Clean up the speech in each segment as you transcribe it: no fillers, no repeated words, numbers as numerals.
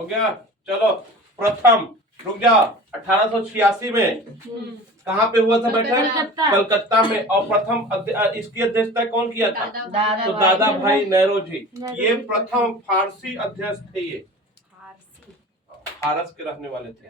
हो गया। चलो प्रथम, रुक जाओ, 1886 में कहाँ पे हुआ था बैठक? कलकत्ता में। और प्रथम इसकी अध्यक्षता कौन किया था? तो दादा भाई नेहरू जी। ये प्रथम फारसी अध्यक्ष थे। ये फारस के रहने वाले थे।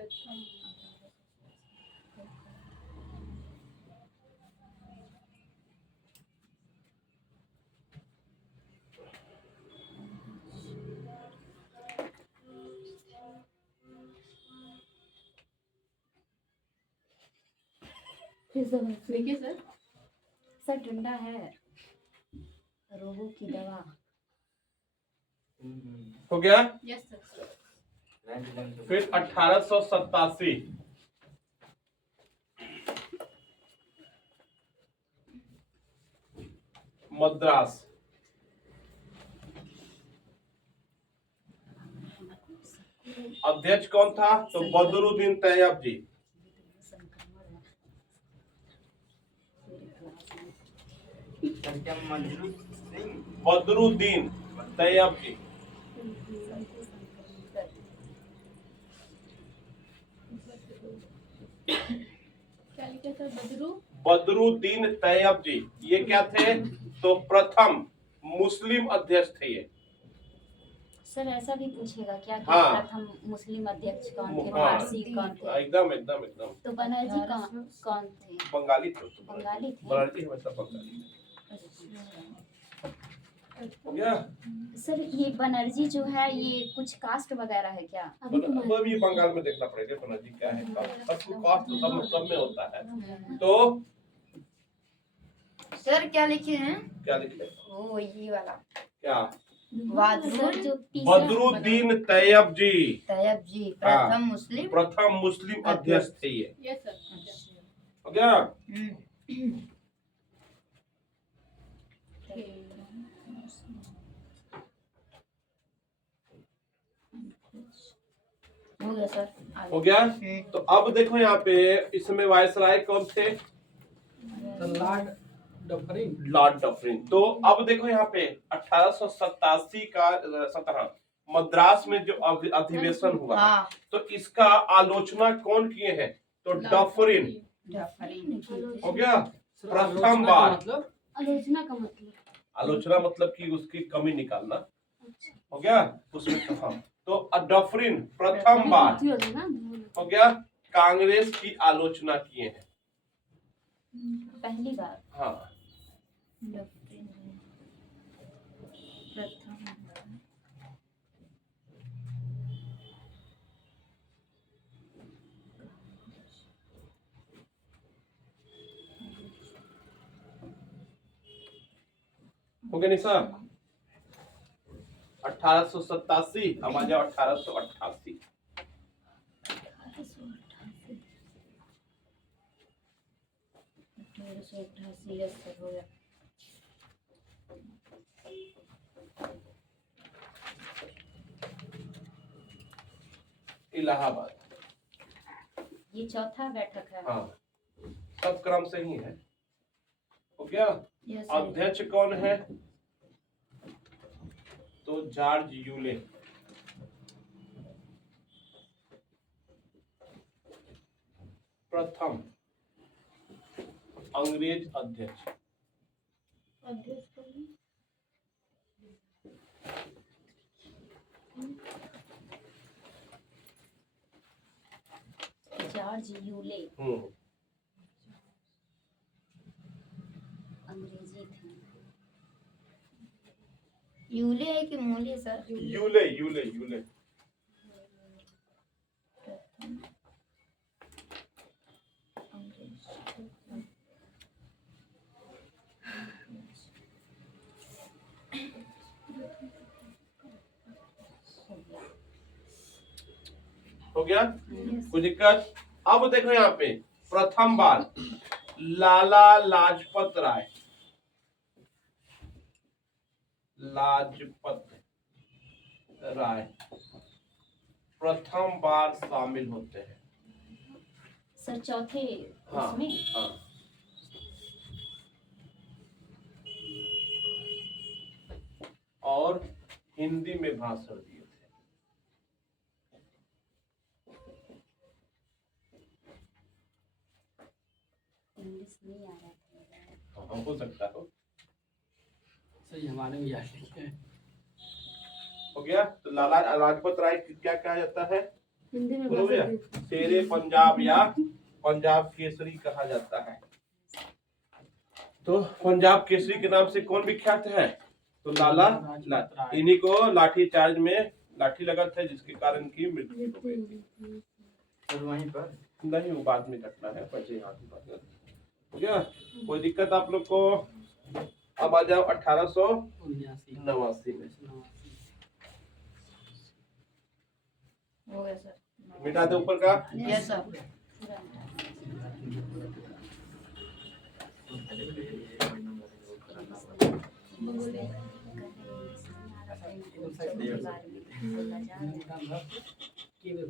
देखिए सर ठंडा है, रोगों की दवा। हो गया। Yes sir. फिर 1887 मद्रास। अध्यक्ष कौन था? तो बदरुद्दीन तैयब जी। बदरुद्दीन तैयब जी। क्या लिखा सर? बदरुद्दीन तैयब जी ये क्या थे? तो प्रथम मुस्लिम अध्यक्ष थे ये। सर ऐसा भी पूछेगा क्या कि हाँ। प्रथम मुस्लिम अध्यक्ष कौन थे? हाँ। फारसी कौन थे? एकदम एकदम एकदम। तो बनर्जी कौन थे? बंगाली थे। बंगाली थे। बनर्जी हमेशा बंगाली। हो गया। सर ये बनर्जी जो है ये कुछ कास्ट वगैरह है क्या? वो भी बंगाल में देखना पड़ेगा बनर्जी क्या है। कास्ट तो सब में होता है। तो सर क्या लिखे हैं? क्या लिखे? ओ ये वाला क्या? बदरुद्दीन तैयब जी। तैयब जी हाँ। प्रथम मुस्लिम अध्यक्ष थे ये। Yes sir. हो गया। हो गया सर। हो गया। तो अब देखो यहाँ पे इसमें वायसराय कौन थे? Lord Dufferin. तो अब देखो यहाँ पे 1887 का 17 मद्रास में जो अधिवेशन हुआ हाँ। तो इसका आलोचना कौन किए हैं? तो डफरिन। हो गया। प्रथम बार। आलोचना मतलब कि उसकी कमी निकालना। हो गया। उसमें कहा तो डफरिन प्रथम बार हो गया कांग्रेस की आलोचना किए हैं। पहली बार। हाँ। हो गया निशा? 1887। अब आ जाओ 1888। हो गया। इलाहाबाद। ये चौथा बैठक है। हाँ सब क्रम से ही है। हो गया। अध्यक्ष कौन है? तो जॉर्ज यूले। प्रथम अंग्रेज अध्यक्ष। जॉर्ज यूले अंग्रेजी थे। यूले है कि मूले सर? Yule Yule Yule. हो गया। कोई दिक्कत? अब देखो यहाँ पे प्रथम बार लाला लाजपत राय। प्रथम बार शामिल होते हैं। सर चौथे हाँ, उसमें। हाँ। और हिंदी में भाषण दिए थे। इंग्लिश नहीं आ रहा था। हाँ, हो सकता हो। सही हमारे भी याद नहीं है। हो गया। तो लाला लाजपत राय क्या कहा जाता है? हिंदी में बोलो भैया। शेरे पंजाब या पंजाब केसरी कहा जाता है। तो पंजाब केसरी के नाम से कौन विख्यात है? तो लाला इन्हीं को लाठी चार्ज में लाठी लगा था, जिसके कारण की मृत्यु हो गई थी। और वहीं पर नहीं, वो बाद में घटना है, पहले यहाँ की बात है। हो गया। कोई दिक्कत आप लोग को? अब आ जाओ 1889 में। हो गया सर। मिटा दे ऊपर का। Yes sir.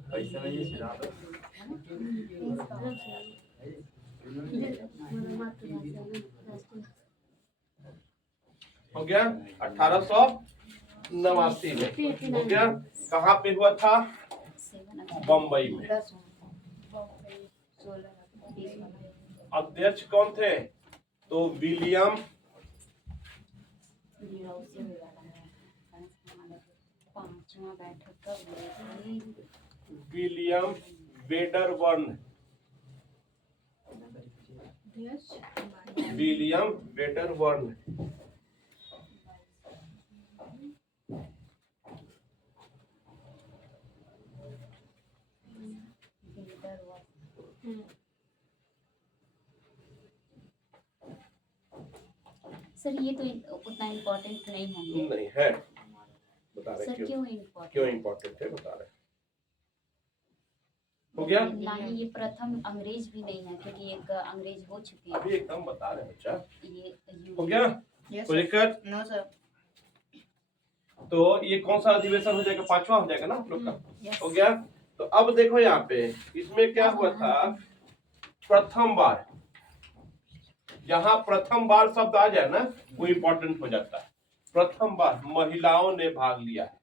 पैसा नहीं है शराब हो गया। 1889 में हो गया। कहाँ पे हुआ था? बम्बई में। 16 अध्यक्ष कौन थे? तो विलियम पांचवा बैठक कब हुई थी? William Wedderburn. William Wedderburn. Sir ये तो उतना इम्पोर्टेंट नहीं होंगे। नहीं है, बता रहे सर क्यों क्यों इम्पोर्टेंट? क्यों इम्पोर्टेंट है, बता रहे। हो गया। ना ही ये प्रथम अंग्रेज भी नहीं है, क्योंकि एक अंग्रेज हो चुके हैं। अभी एकदम बता रहे बच्चा। ये हो गया। यस कोई दिक्कत? No sir. तो ये कौन सा अधिवेशन हो जाएगा? पांचवा हो जाएगा ना आप लोग का। यस हो गया। तो अब देखो यहाँ पे इसमें क्या हुआ था? प्रथम बार, जहाँ प्रथम बार शब्द आ जाए ना, वो इम्पोर्टेंट हो जाता है। प्रथम बार महिलाओं ने भाग लिया है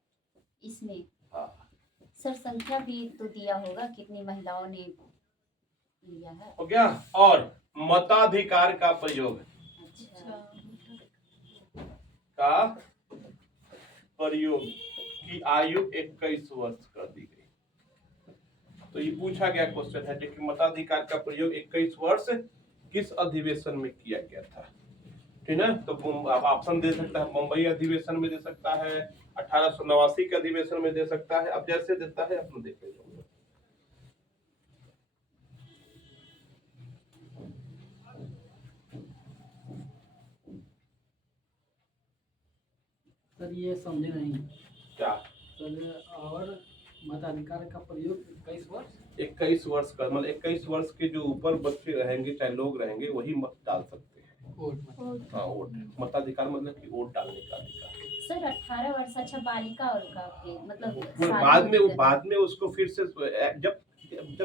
इसमें। हाँ। सर संख्या भी तो दिया होगा, कितनी महिलाओं ने लिया है? हो गया। और मताधिकार का प्रयोग अच्छा। का प्रयोग की आयु 21 वर्ष कर दी गई। तो ये पूछा गया क्वेश्चन है कि मताधिकार का प्रयोग 21 वर्ष किस अधिवेशन में किया गया था? ठीक है। तो आप ऑप्शन दे सकता है, मुंबई अधिवेशन में दे सकता है, 1889 के अधिवेशन में दे सकता है। अब जैसे देता है अपने देख लीजिए। सर ये समझे नहीं क्या? सर, और मताधिकार का प्रयोग 21 वर्ष 21 वर्ष का मतलब 21 वर्ष के जो ऊपर बच्चे रहेंगे, चाहे लोग रहेंगे, वही मत डाल सकते हैं। वोट। हाँ, वोट। मताधिकार मतलब कि वोट डालने का अधिकार। सर 18 वर्ष, अच्छा बालिका और का के मतलब वो बाद में उसको फिर से जब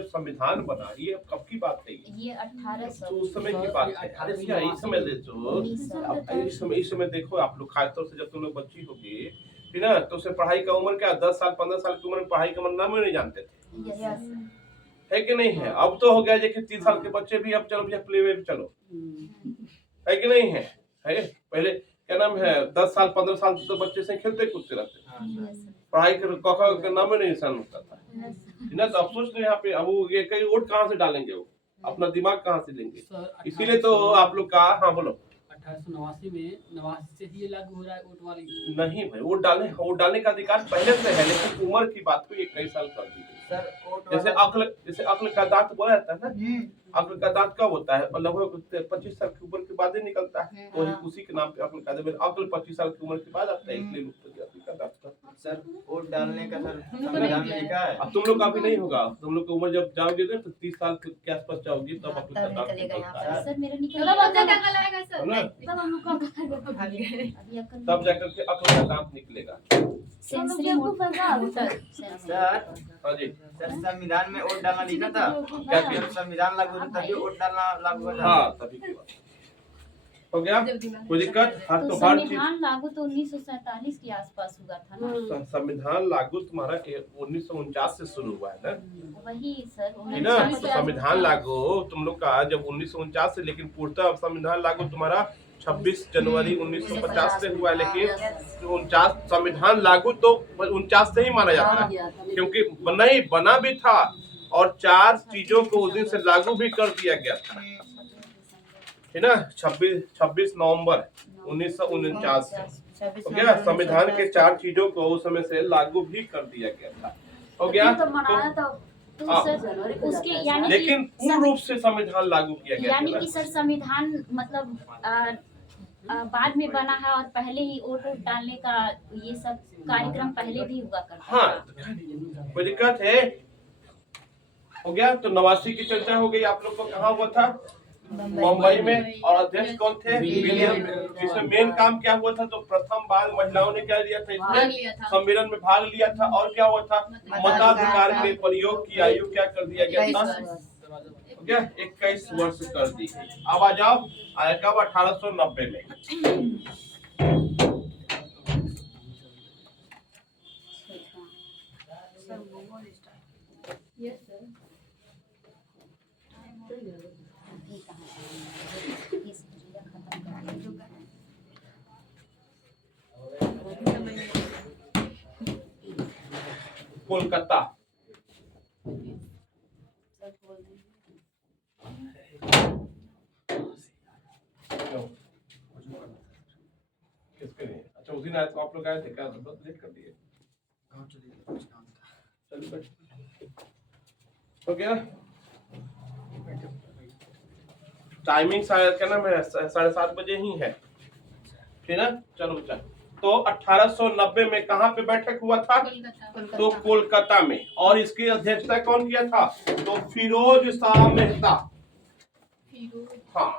संविधान बना, ये कब की बात है? ये 1800 तो उस समय की बात है। अरे भैया इस समय देखो, अब इस समय देखो आप लोग, खासतौर से जब तुम लोग बच्ची होगी, ठीक है, तो उसे पढ़ाई का उम्र क्या 10 साल 15 साल की उम्र में पढ़ाई का नाम ही नहीं जानते थे, यस है कि नहीं है? अब तो हो गया कि 3 साल के बच्चे भी अब चलो भैया प्ले वे चलो, है कि नहीं है? पहले क्या नाम है, 10 साल 15 साल तो बच्चे से खेलते कूदते रहते, पढ़ाई का नाम ही नहीं निशान होता था ना। तो अफसोस नहीं यहाँ पे। अब वो ये कई वोट कहाँ से डालेंगे, वो अपना दिमाग कहाँ से लेंगे? इसीलिए तो आप लोग का। हाँ बोलो। 1889 में 89 से ही लागू हो रहा है वोट वाली। नहीं भाई, वोट डालने का अधिकार पहले से है, लेकिन उम्र की बात को 21 साल कर दी गई। सर वोट जैसे अक्ल का दांत बोला जाता है ना, अक्ल का दांत कब होता है? लगभग 25 साल की उम्र के बाद ही निकलता है, तो उसी के नाम पे अक्ल का दांत। अक्ल 25 साल की उम्र के बाद आता है, इसलिए अक्ल का दांत का। सर वोट डालने का सर संविधान में लिखा है। अब तुम लोग का भी नहीं होगा, तुम लोग की उम्र जब जाओगे ना, तो 30 साल के आसपास जाओगे, तब अक्ल का दांत निकलता है। सर मेरा निकल तब बच्चा क्या कहलाएगा सर? है ना? तब हम लोग का अभी अकल तब जाकर के अक्ल का दांत निकलेगा। सेंसरी मोड पर का सर। सर हाँ जी। सर संविधान में वोट डालना लिखा था। क्या जब संविधान लागू हुआ तभी वोट डालना लागू हुआ था। हाँ, तभी की बात। हो गया, कोई दिक्कत? हाँ, तो तो हर चीज संविधान लागू तो 1947 के आसपास हुआ था ना? संविधान लागू तुम्हारा 1949 से शुरू हुआ है ना, वही सर, है ना? 49 तो से संविधान लागू तुम लोग का जब 1949 से, लेकिन पूर्णतः संविधान लागू तुम्हारा 26 जनवरी 1950 से हुआ है, लेकिन 49 संविधान लागू तो 49 से ही माना जाता है, क्योंकि नहीं बना भी था और 4 चीजों को उस दिन से लागू भी कर दिया गया था, है ना? 26 नवंबर 1949 से हो गया। संविधान के 4 चीजों को उस समय से लागू भी कर दिया गया था, हो गया। तो सर उसके यानी लेकिन पूर्ण रूप से संविधान लागू किया गया यानी था कि सर संविधान मतलब बाद में बना है और पहले ही वोट डालने का ये सब कार्यक्रम पहले भी हुआ करता था। हाँ, कोई दिक्कत है? हो गया। तो 89 की चर्चा हो गई। आप लोग को कहाँ हुआ था? मुंबई में। और अध्यक्ष कौन थे? विलियम। इसमें मेन काम क्या हुआ था? तो प्रथम बार महिलाओं ने क्या लिया था? इसमें सम्मेलन में भाग लिया था। और क्या हुआ था? मताधिकार के प्रयोग की आयु क्या कर दिया गया था? हो गया, 21 वर्ष कर दी गई। अब आ जाओ, आया कब? 1890 में। कोलकाता। किसके लिए? अच्छा, उस दिन आए तो आप लोग आए थे क्या? बहुत लेट कर दिए। चलिए बैठ। हो गया। टाइमिंग क्या नाम है? 7:30 बजे ही है, ठीक है? चलो बच्चा। तो 1890 में कहाँ पे बैठक हुआ था? तो कोलकाता में। और इसकी अध्यक्षता कौन किया था? तो फिरोज शाह मेहता। हाँ,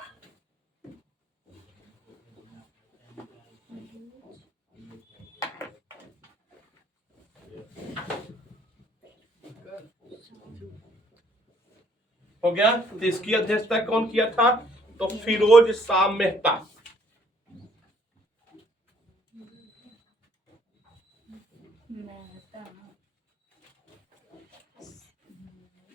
हो गया। तो इसकी अध्यक्षता कौन किया था? तो फिरोज शाह मेहता।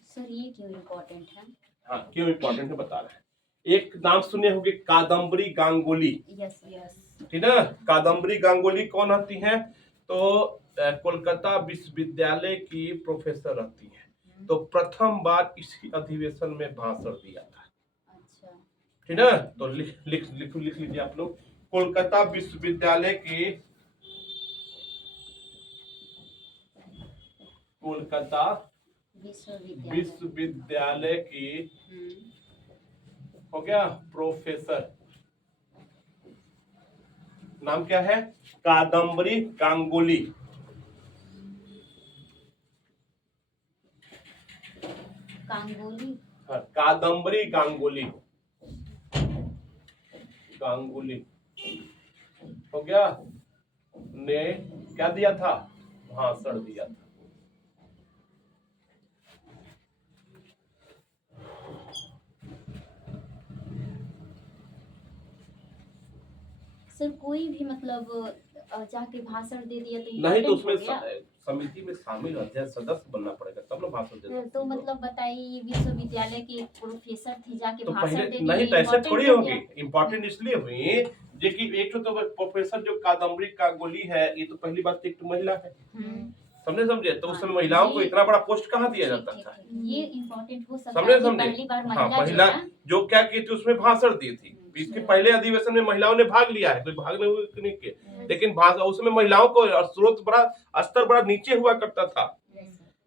सर ये क्यों इम्पोर्टेंट है? हाँ, क्यों इम्पोर्टेंट है बता रहे हैं। एक नाम सुने होंगे, कादम्बरी गांगुली। Yes yes. ठीक है ना? कादम्बरी गांगुली कौन रहती हैं? तो कोलकाता विश्वविद्यालय की प्रोफेसर रहती हैं। तो प्रथम बार इसी अधिवेशन में भाषण दिया था। अच्छा, ठीक है? तो लिख लीजिए आप लोग। कोलकाता विश्वविद्यालय की, कोलकाता विश्वविद्यालय की हो गया प्रोफेसर, नाम क्या है? कादम्बरी गांगुली। गांगुली। हाँ, कादम्बरी गांगुली। गांगुली हो गया। ने क्या दिया था? भाषण दिया था। सर कोई भी मतलब जाके भाषण दे दिया तो नहीं, तो important उसमें हो गया? समिति में शामिल अध्यक्ष सदस्य बनना पड़ेगा, तब ना भाषण दे सकते तो हो। मतलब बताइए, ये विश्वविद्यालय के प्रोफेसर थे, जाके तो भाषण पहले दे नहीं, तो दिए, ऐसे important थोड़ी हो होगी। गया। इम्पोर्टेंट इसलिए हुई जो कि एक तो प्रोफेसर जो कादम्बरी गांगुली है, ये तो पहली बात एक तो महिला है। समझे? तो उस समय महिलाओं को इतना बड़ा पोस्ट कहाँ दिया जाता था? ये इम्पोर्टेंट हो सकता है समझे? कि पहली बार हाँ, महिला महिला जो है, जो क्या की थी उसमें भाषण दी थी। इसके पहले अधिवेशन में महिलाओं ने भाग लिया है, कोई भाग नहीं के, लेकिन उसमें महिलाओं को स्रोत बड़ा स्तर बड़ा नीचे हुआ करता था।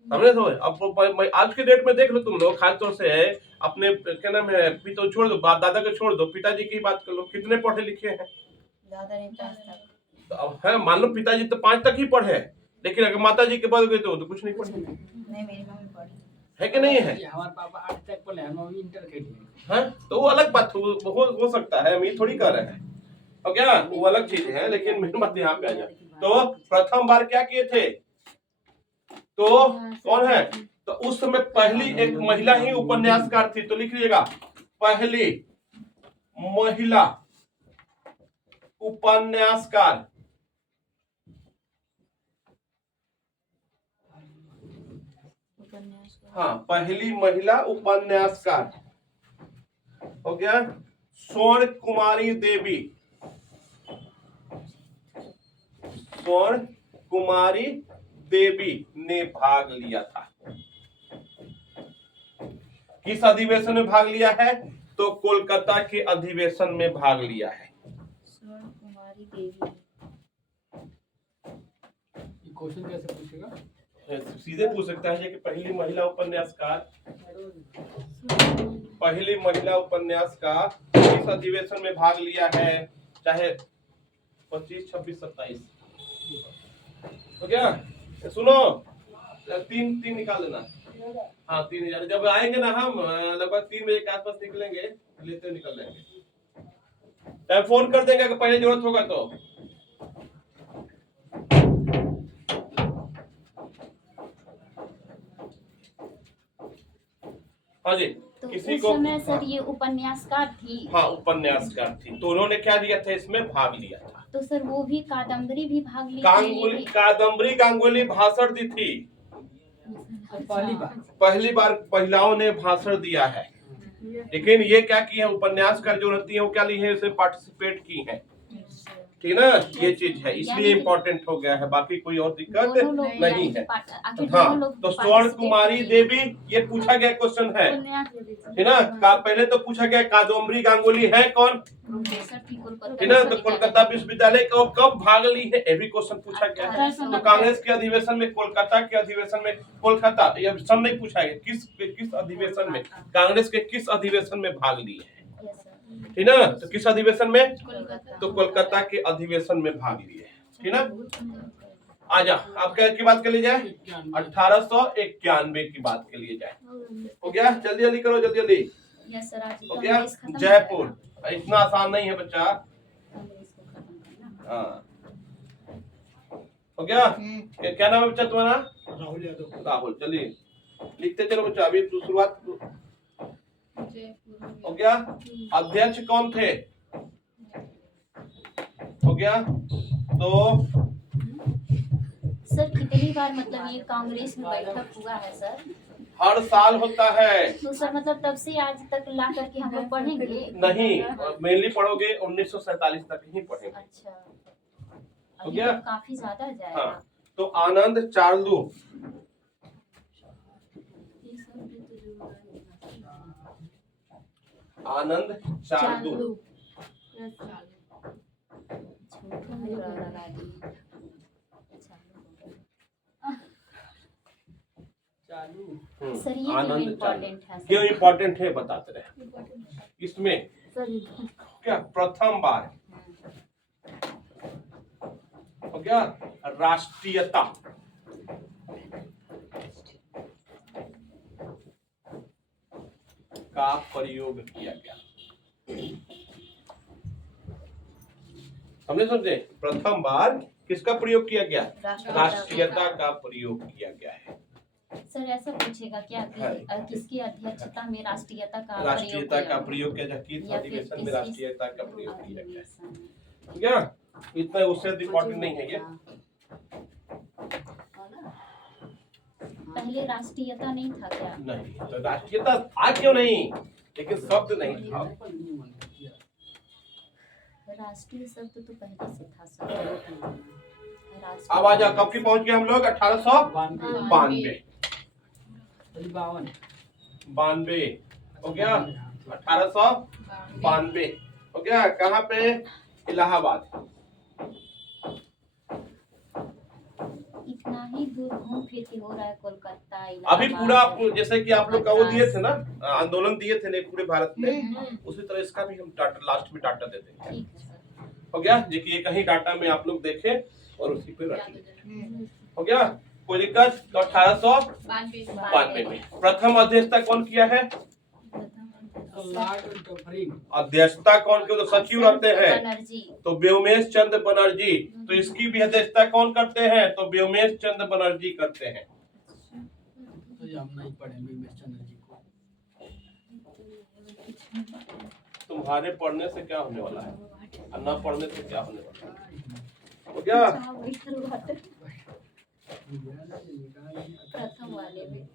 समझे? अब आज के डेट में देख लो तुम लोग, खासतौर से अपने क्या नाम है, पिता छोड़ दो, बाप दादा को छोड़ दो, पिताजी की बात कर लो, कितने पढ़े लिखे हैं? ज्यादा नहीं 5 तक। तो अब है, मान लो पिताजी तो 5 तक ही पढ़े, लेकिन अगर माता जी के बाद गए तो कुछ नहीं पढ़े। नहीं, मेरी मम्मी पढ़ी है कि नहीं है? हमारे पापा 8 तक पढ़े, हम अभी इंटर के लिए। हाँ, तो वो अलग बात हो सकता है, हम ये थोड़ी कर रहे हैं। तो क्या वो अलग चीज है, लेकिन मेरी बात यहाँ पे आ जाए। तो प्रथम बार क्या किए थे? तो कौन है? तो उस समय पहली एक महिला ही उपन्यासकार थी। तो लिख लीजिएगा, पहली महिला उपन्यासकार। हाँ, पहली महिला उपन्यासकार हो गया स्वर्ण कुमारी देवी। स्वर्ण कुमारी देवी ने भाग लिया था। किस अधिवेशन में भाग लिया है? तो कोलकाता के अधिवेशन में भाग लिया है। स्वर्ण कुमारी देवी। क्वेश्चन कैसे पूछेगा? सीधे पूछ सकता है कि पहली महिला उपन्यासकार, पहली महिला उपन्यासकार किस अधिवेशन में भाग लिया है, चाहे 25, 26, 27 हो गया। सुनो, तीन निकाल देना। हाँ 3000। जब आएंगे ना हम लगभग 3 बजे के आसपास निकलेंगे, लेते निकल लेंगे। चाहे फोन कर देंगे अगर पहले जरूरत होगा तो। हाँ जी, तो किसी उस को समय सर ये उपन्यासकार थी। हाँ उपन्यासकार थी, तो उन्होंने क्या दिया था, इसमें भाग लिया था। तो सर वो भी कादम्बरी भी भाग ली गांगुली, कादम्बरी गांगुली भाषण दी थी। पहली बार महिलाओं ने भाषण दिया है। लेकिन ये क्या की है, उपन्यासकार जो रहती है वो क्या ली है, इसमें पार्टिसिपेट की है। ठीक ना, ये चीज है, इसलिए इम्पोर्टेंट हो गया है, बाकी कोई और दिक्कत नहीं है। हाँ, तो स्वर्ण कुमारी देवी ये पूछा गया क्वेश्चन है, ठीक ना। पहले तो पूछा गया कादम्बरी गांगुली है कौन, ठीक ना। तो कोलकाता विश्वविद्यालय को कब भाग ली है, ये भी क्वेश्चन पूछा गया है। तो कांग्रेस के अधिवेशन में, कोलकाता के अधिवेशन में, कोलकाता ये सब नहीं पूछा गया, किस अधिवेशन में, कांग्रेस के किस अधिवेशन में भाग लिए है, ठीक ना। तो किस अधिवेशन में, तो कोलकाता के अधिवेशन में भाग लिए, ठीक ना। आजा, अब क्या की बात कर ली जाए, 1891 की बात कर लिए जाए। हो गया, जल्दी जल्दी करो, जल्दी जल्दी हो गया। जयपुर, इतना आसान नहीं है बच्चा। हाँ हो गया। क्या नाम है बच्चा तुम्हारा? राहुल यादव। राहुल, चलिए लिखते चलो बच्चा, अभी शुरुआत हो गया। अध्यक्ष कौन थे? हो गया। तो सर कितनी बार मतलब ये कांग्रेस में बैठक हुआ है सर? हर साल होता है। तो सर मतलब तब से आज तक ला करके हम लोग पढ़ेंगे? नहीं, मेनली पढ़ोगे 1947 तक ही पढ़ेंगे। अच्छा, हो गया। तो काफी ज्यादा जाएगा। हाँ, तो आनंद चार्लू, आनंद चार्लू, सर ये क्यों इम्पोर्टेंट है? क्यों इम्पोर्टेंट है बताते रहे। इसमें सर क्या प्रथम बार हो गया राष्ट्रीयता का प्रयोग किया गया। हमने समझे, प्रथम बार किसका प्रयोग किया गया, राष्ट्रीयता का प्रयोग किया गया है। सर ऐसा पूछेगा क्या कि किसकी अध्यक्षता में राष्ट्रीयता का प्रयोग किया जाए, किस अधिवेशन में राष्ट्रीयता का प्रयोग किया गया, ठीक है। इतना उससे इम्पोर्टेंट नहीं है ये। पहले राष्ट्रीयता नहीं था क्या? नहीं, तो राष्ट्रीयता था क्यों नहीं, लेकिन शब्द नहीं था। राष्ट्रीय शब्द तो पहले से था सर। अब आ जाओ, कब की पहुंच गए हम लोग, 1892 हो गया। 1892 हो गया। कहाँ पे, इलाहाबाद। इतना ही दूर घूम फिर के हो रहा है कोलकाता, अभी पूरा जैसे कि आप लोग का वो दिए थे ना, आंदोलन दिए थे नहीं पूरे भारत में, उसी तरह इसका भी हम डाटा लास्ट में डाटा दे देंगे। हो गया, देखिए कहीं डाटा में आप लोग देखें और उसी पे रख लीजिए। हो गया, कोई दिक्कत? तो 1892 में प्रथम अध्यक्षता कौन किया है? अध्यक्षता कौन के, तो सचिव रहते हैं, तो व्योमेश चंद्र बनर्जी। तो इसकी भी अध्यक्षता कौन करते हैं, तो व्योमेश चंद्र बनर्जी करते हैं। तो हम नहीं पढ़े व्योमेश चंद्र जी को। तुम्हारे पढ़ने से क्या होने वाला है? और न पढ़ने से क्या होने वाला है। हो गया? प्रथम वाले में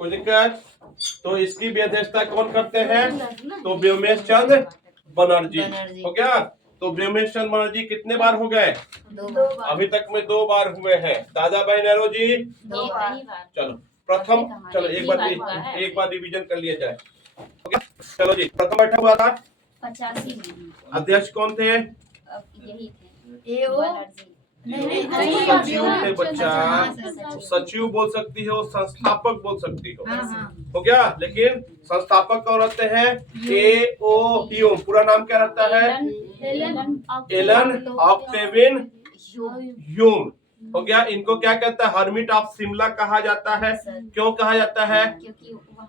कोई दिक्कत? तो इसकी भी अध्यक्षता कौन करते हैं? तो व्योमेश चंद्र बनर्जी। हो गया? तो व्योमेश चंद्र बनर्जी कितने बार हो गए? 2 बार। अभी तक में 2 बार हुए हैं। दादा भाई नेहरू जी 2 बार। चलो प्रथम, चलो एक बार रिवीजन कर लिया जाए। हो गया? चलो जी, प्रथम बैठक हुआ था 85 में। अध्यक्ष कौन थे? अब यही थे ए ओ बनर्जी। सचिव थे बच्चा, सचिव बोल सकती हो, संस्थापक बोल सकती हो। हो गया? लेकिन संस्थापक कौन रहते हैं? A O Hume. पूरा नाम क्या रहता है? Allan Octavian Hume. हो गया? इनको क्या कहता है? हर्मिट ऑफ शिमला कहा जाता है। क्यों कहा जाता है?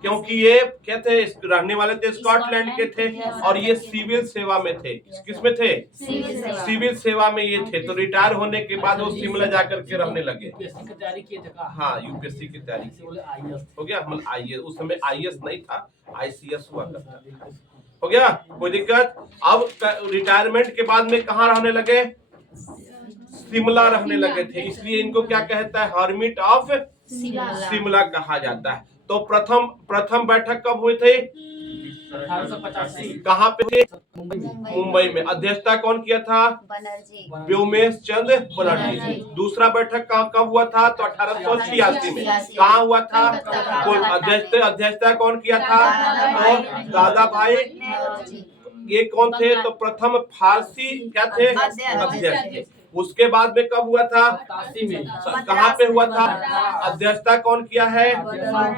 क्योंकि ये क्या थे? रहने वाले थे स्कॉटलैंड के थे और ये सिविल सेवा में थे। किसमें थे? सिविल सेवा में ये थे। तो रिटायर होने के बाद वो शिमला जाकर के रहने लगे। यूपीएससी की तैयारी किए थे का? हाँ, यूपीएससी की तैयारी की। बोले आईएएस। हो गया? मतलब आईएएस, उस समय आईएएस नहीं था, आईसीएस हुआ करता था। हो गया? कोई दिक्कत? अब रिटायरमेंट के बाद में कहाँ रहने लगे? शिमला रहने लगे थे, इसलिए इनको क्या कहता है? हर्मिट ऑफ शिमला कहा जाता है। तो प्रथम बैठक कब हुई थी? 1885। कहाँ पे थे? मुंबई। मुंबई में। अध्यक्षता कौन किया था? बनर्जी। व्योमेश चंद्र बनर्जी। दूसरा बैठक कब हुआ था? तो 1886 में। कहाँ हुआ था? अध्यक्षता कौन किया था? तो दादा भाई। ये कौन थे? तो प्रथम फारसी क्या थे? अध्यक्ष थे। उसके बाद में कब हुआ था? 87 में। कहाँ पे हुआ था? अध्यक्षता कौन किया है?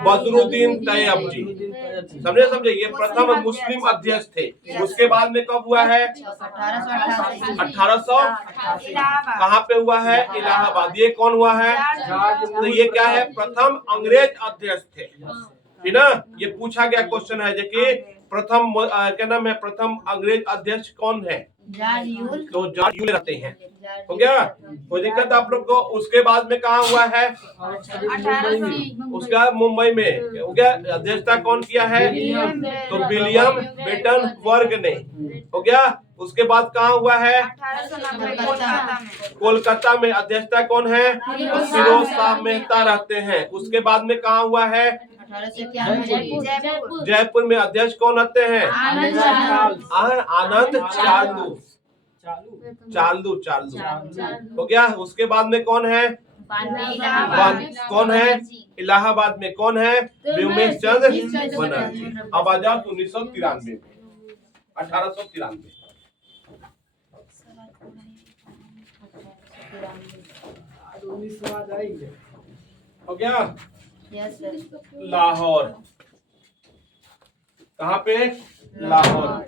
बदरुद्दीन तैयब जी। समझे? ये प्रथम मुस्लिम अध्यक्ष थे। उसके बाद में कब हुआ है? 1800। कहाँ पे हुआ है? इलाहाबाद। ये कौन हुआ है? तो ये क्या है? प्रथम अंग्रेज अध्यक्ष थे, है ना? ये पूछा गया क्वेश्चन है कि प्रथम क्या नाम है? प्रथम अंग्रेज अध्यक्ष कौन है? तो जॉर्ज यूल रहते हैं। हो गया? कोई दिक्कत आप लोग को? उसके बाद में कहाँ हुआ है? उसका मुंबई में। हो गया? अध्यक्षता कौन किया है? तो विलियम बेटन वर्ग ने। हो गया? उसके बाद कहाँ हुआ है? कोलकाता में। अध्यक्षता कौन है? तो फिरोज शाह मेहता रहते हैं। उसके बाद में कहाँ हुआ है? जयपुर में। अध्यक्ष कौन रहते हैं? आनंद चालू। हो गया? उसके बाद में कौन है? कौन है? इलाहाबाद में कौन है? व्योमेश चंद्र बनर्जी। अब आ जाओ 1993 में। 1893 हो गया? लाहौर। कहाँ पे? लाहौर।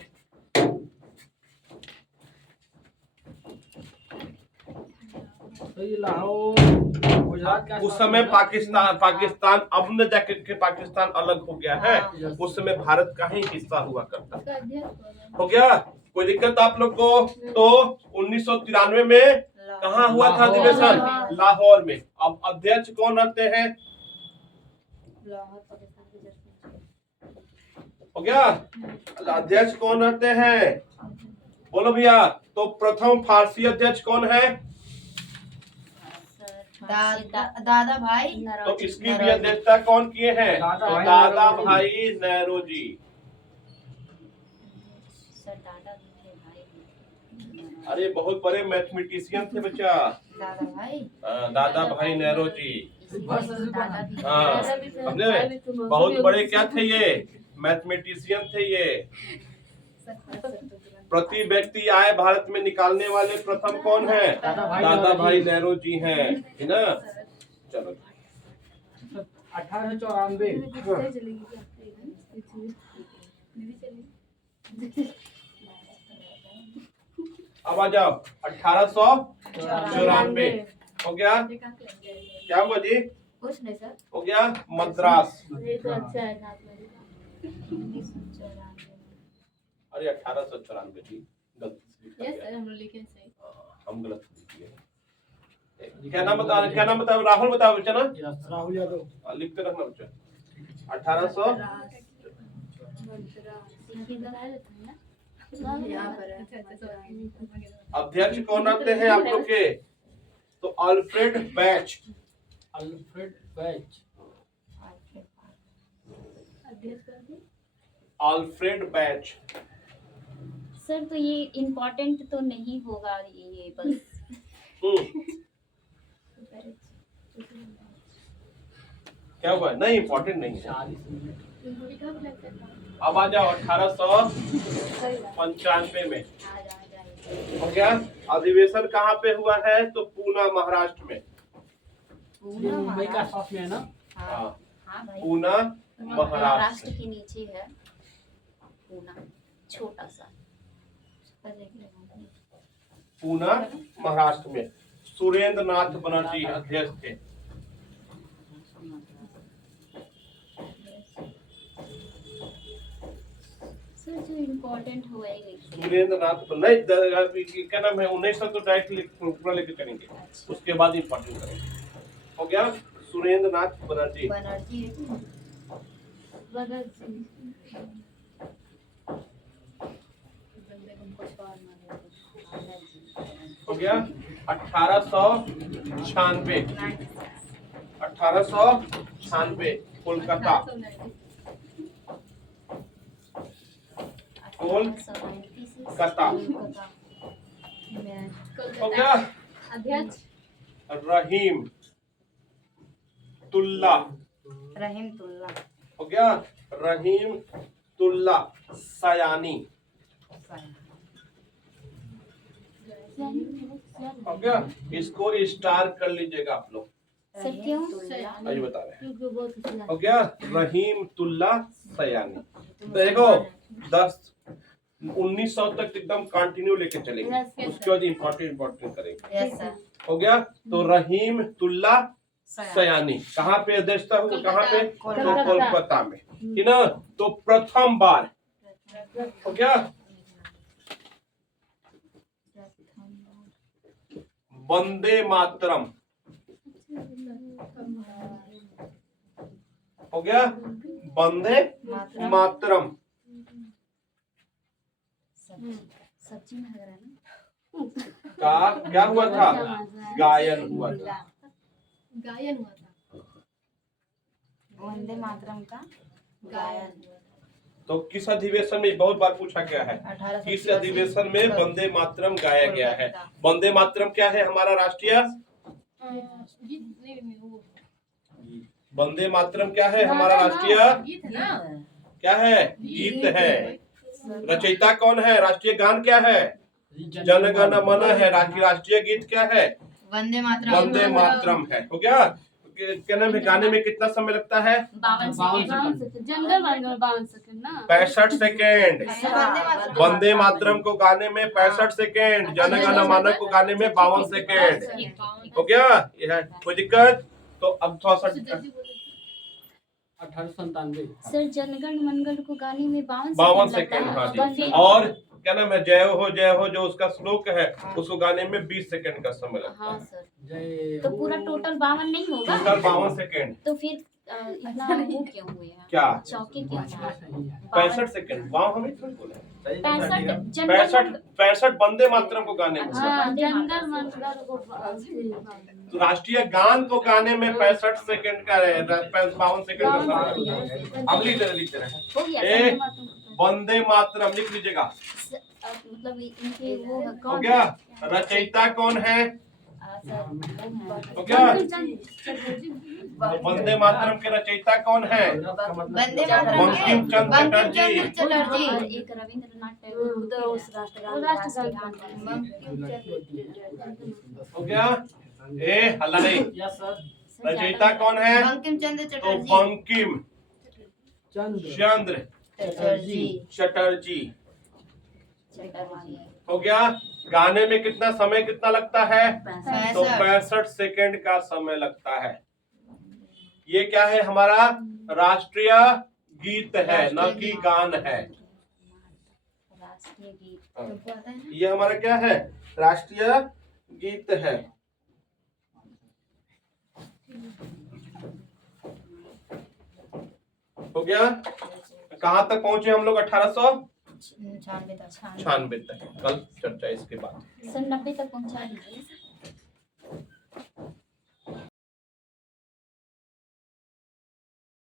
तो ये लाहौर गुजरात का उस समय पाकिस्तान अब न जाकर के पाकिस्तान अलग हो गया है। उस समय भारत का ही हिस्सा हुआ करता था। हो गया? कोई दिक्कत आप लोग को? तो 1993 में कहाँ हुआ था अधिवेशन? लाहौर में। अब अध्यक्ष कौन रहते हैं? हो गया? अध्यक्ष कौन रहते हैं? बोलो भैया। तो प्रथम फारसी अध्यक्ष कौन है? दादा भाई। तो इसकी भी अध्यक्षता कौन किए हैं? दादा भाई नेहरू जी। अरे बहुत बड़े मैथमेटिशियन थे बच्चा। दादा भाई नेहरू जी। हाँ, समझे? बहुत बड़े क्या थे ये? मैथमेटिशियन थे ये। प्रति व्यक्ति आय भारत में निकालने वाले प्रथम कौन है? दादा भाई नेहरू जी हैं, है ना? चलो 1894। अब आ जाओ 1894 हो गया? क्या हुआ जी? कुछ नहीं सर। हो गया मद्रास। ये तो अच्छा है ना। अरे 1894 जी, गलती यस सर, हम लोग लिखे सही। हम गलत लिखे। क्या नाम बता? राहुल बताओ बच्चा ना। राहुल यादव। लिखते रखना बच्चा। 1800 यहाँ पर है। अध्यक्ष कौन रहते हैं आप लोग के? तो Alfred batch. Alfred batch. Alfred batch. Sir तो ये इम्पोर्टेंट तो नहीं होगा ये बस। क्या हुआ? नहीं, इम्पोर्टेंट नहीं है। 40 मिनट। अब आ जाओ 1895 में हो गया। अधिवेशन कहाँ पे हुआ है? तो पूना महाराष्ट्र में। ये मुंबई के आसपास में है ना? हाँ, हाँ भाई, पूना महाराष्ट्र। महाराष्ट्र के नीचे है पूना, छोटा सा। पूना महाराष्ट्र में सुरेंद्र नाथ बनर्जी अध्यक्ष थे। सर जो इम्पोर्टेंट हुआ है ये। सुरेंद्र नाथ नहीं, क्या नाम है? 1900 तो डायरेक्ट पूरा लेके करेंगे, उसके बाद इम्पोर्टेंट करेंगे। हो गया सुरेंद्र नाथ बनर्जी। हो गया 1896 कोलकाता। कोलकाता हो गया। अध्यक्ष रहीम तुल्ला हो गया। रहीम तुल्ला सयानी हो गया। इसको स्टार कर लीजिएगा आप लोग। सर क्यों? अभी बता रहे हैं। हो गया रहीम तुल्ला सयानी। देखो 1900 तक एकदम कंटिन्यू लेके चलेंगे, उसके बाद इम्पोर्टेंट करेंगे। हो गया। तो रहीम तुल्ला सयानी कहाँ पे अध्यक्षता हुई? कहाँ पे? तो कोलकाता में, है ना? तो प्रथम बार हो गया वंदे मातरम हो गया। वंदे मातरम सब्जी में लग रहा है ना? का क्या हुआ था? गायन हुआ था। गायन हुआ था। वंदे मातरम का गायन तो किस अधिवेशन में? बहुत बार पूछा गया है, किस अधिवेशन में वंदे मातरम गाया गया है? वंदे मातरम क्या है? हमारा राष्ट्रीय वंदे मातरम क्या है? हमारा राष्ट्रीय गीत है ना? क्या है? गीत है। रचयिता कौन है? राष्ट्रीय गान क्या है? जन गण मन है। राष्ट्रीय गीत क्या है? वंदे मातरम वंदे मातरम है। हो गया। क्या नाम है? गाने में कितना समय लगता है? 52 सेकंड। जनगण मन 52 सेकंड ना? 65 सेकेंड। वंदे मातरम को गाने में 65 सेकेंड, जन गण मन को गाने में 52 सेकेंड। हो गया। यह कोई दिक्कत? तो अब थोड़ा सा 1897। सर जनगण मनगढ़ को गाने में 52 52 सेकंड सेकेंड। लगता हाँ है। जी। और क्या नाम है? जय हो जो उसका श्लोक है, उसको गाने में 20 सेकेंड का समय लगता हाँ है। सर, जय तो पूरा टोटल 52 नहीं होगा? Total 52 second. तो फिर इतना वो क्यों हुए हैं? क्या? चौके क्यों हैं? 65 सेकेंड। वाह, हमें थोड़ी बोला है। 65 65 वंदे मातरम को गाने में। हाँ, जनगण मन को तो राष्ट्रीय गान को गाने में 65 सेकेंड का है, 52 सेकेंड का समय लगता है। अब लिख रहे हैं हो गया। ए, वंदे मातरम लिख लीजिएगा। मतलब इनके वो हो कौन गया। रचयिता कौन है? सर हो गया। वंदे मातरम के रचयिता कौन है? वंदे मातरम के बंकिम चंद्र चटर्जी। चटर्जी और एक रविंद्रनाथ टैगोर उस राष्ट्रगान। हो गया। ए हल्ला नहीं। Yes sir. रचयिता कौन है? बंकिम चंद्र तो चटर्जी बंकिम चंद्र चंद्र चटर्जी चटर्जी। हो गया। गाने में कितना समय कितना लगता है? तो 65 65 सेकेंड का समय लगता है। ये क्या है? हमारा राष्ट्रीय गीत है, न कि गान है। राष्ट्रीय गीत। ये हमारा क्या है? राष्ट्रीय गीत है। हो गया। कहाँ तक पहुंचे हम लोग? 1896 96 तक। तक। कल चर्चा इसके बाद। सन 90 तक पहुंचा दीजिए।